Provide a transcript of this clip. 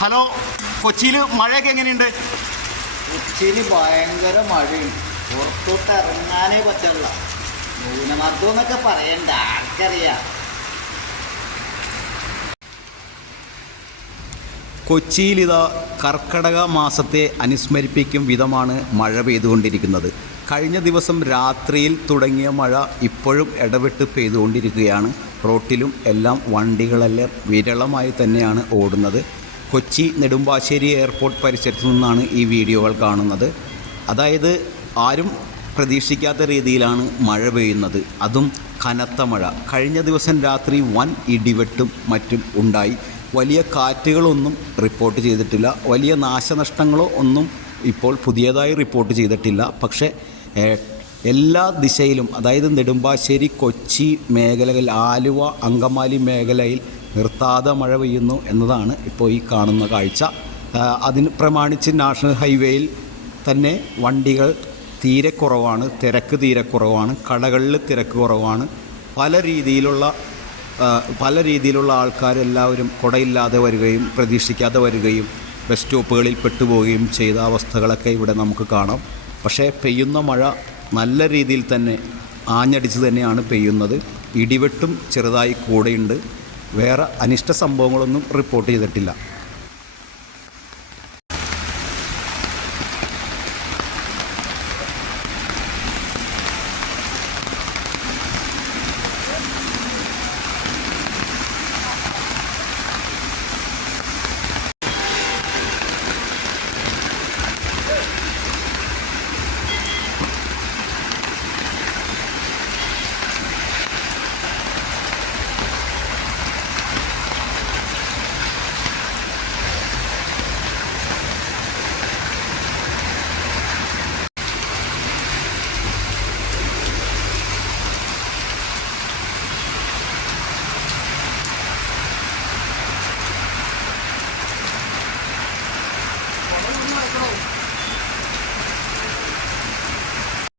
Hello, കൊച്ചിയിൽ മഴയൊക്കെ എങ്ങനെയുണ്ട്? കൊച്ചിയിൽ ഭയങ്കര മഴയുണ്ട്. പുറത്തോട്ട് ഇറങ്ങാനേ പറ്റില്ല. ന്യൂനമർദ്ദം എന്നൊക്കെ പറയണ്ട, ആർക്കറിയാം. കൊച്ചിയിലിതാ കർക്കടക മാസത്തെ അനുസ്മരിപ്പിക്കും വിധമാണ് മഴ പെയ്തുകൊണ്ടിരിക്കുന്നത്. കഴിഞ്ഞ ദിവസം രാത്രിയിൽ തുടങ്ങിയ മഴ ഇപ്പോഴും ഇടവിട്ട് പെയ്തുകൊണ്ടിരിക്കുകയാണ്. റോട്ടിലും എല്ലാം വണ്ടികളെല്ലാം വിരളമായി തന്നെയാണ് ഓടുന്നത്. കൊച്ചി നെടുമ്പാശ്ശേരി എയർപോർട്ട് പരിസരത്തു നിന്നാണ് ഈ വീഡിയോകൾ കാണുന്നത്. അതായത് ആരും പ്രതീക്ഷിക്കാത്ത രീതിയിലാണ് മഴ പെയ്യുന്നത്, അതും കനത്ത മഴ. കഴിഞ്ഞ ദിവസം രാത്രി വൻ ഇടിവെട്ടും മറ്റും ഉണ്ടായി. വലിയ കാറ്റുകളൊന്നും റിപ്പോർട്ട് ചെയ്തിട്ടില്ല. വലിയ നാശനഷ്ടങ്ങളോ ഒന്നും ഇപ്പോൾ പുതിയതായി റിപ്പോർട്ട് ചെയ്തിട്ടില്ല. പക്ഷേ എല്ലാ ദിശയിലും, അതായത് നെടുമ്പാശ്ശേരി, കൊച്ചി മേഖലകൾ, ആലുവ, അങ്കമാലി മേഖലയിൽ നിർത്താതെ മഴ പെയ്യുന്നു എന്നതാണ് ഇപ്പോൾ ഈ കാണുന്ന കാഴ്ച. അതിന് പ്രമാണിച്ച് നാഷണൽ ഹൈവേയിൽ തന്നെ വണ്ടികൾ തീരെ കുറവാണ്, തിരക്ക് തീരെ കുറവാണ്, കടകളിൽ തിരക്ക് കുറവാണ്. പല രീതിയിലുള്ള ആൾക്കാരെല്ലാവരും കുടയില്ലാതെ വരികയും പ്രതീക്ഷിക്കാതെ വരികയും ബസ് സ്റ്റോപ്പുകളിൽ പെട്ടുപോവുകയും ചെയ്ത അവസ്ഥകളൊക്കെ ഇവിടെ നമുക്ക് കാണാം. പക്ഷേ പെയ്യുന്ന മഴ നല്ല രീതിയിൽ തന്നെ ആഞ്ഞടിച്ച് തന്നെയാണ് പെയ്യുന്നത്. ഇടിവെട്ടും ചെറുതായി കൂടെയുണ്ട്. വേറെ അനിഷ്ട സംഭവങ്ങളൊന്നും റിപ്പോർട്ട് ചെയ്തിട്ടില്ല.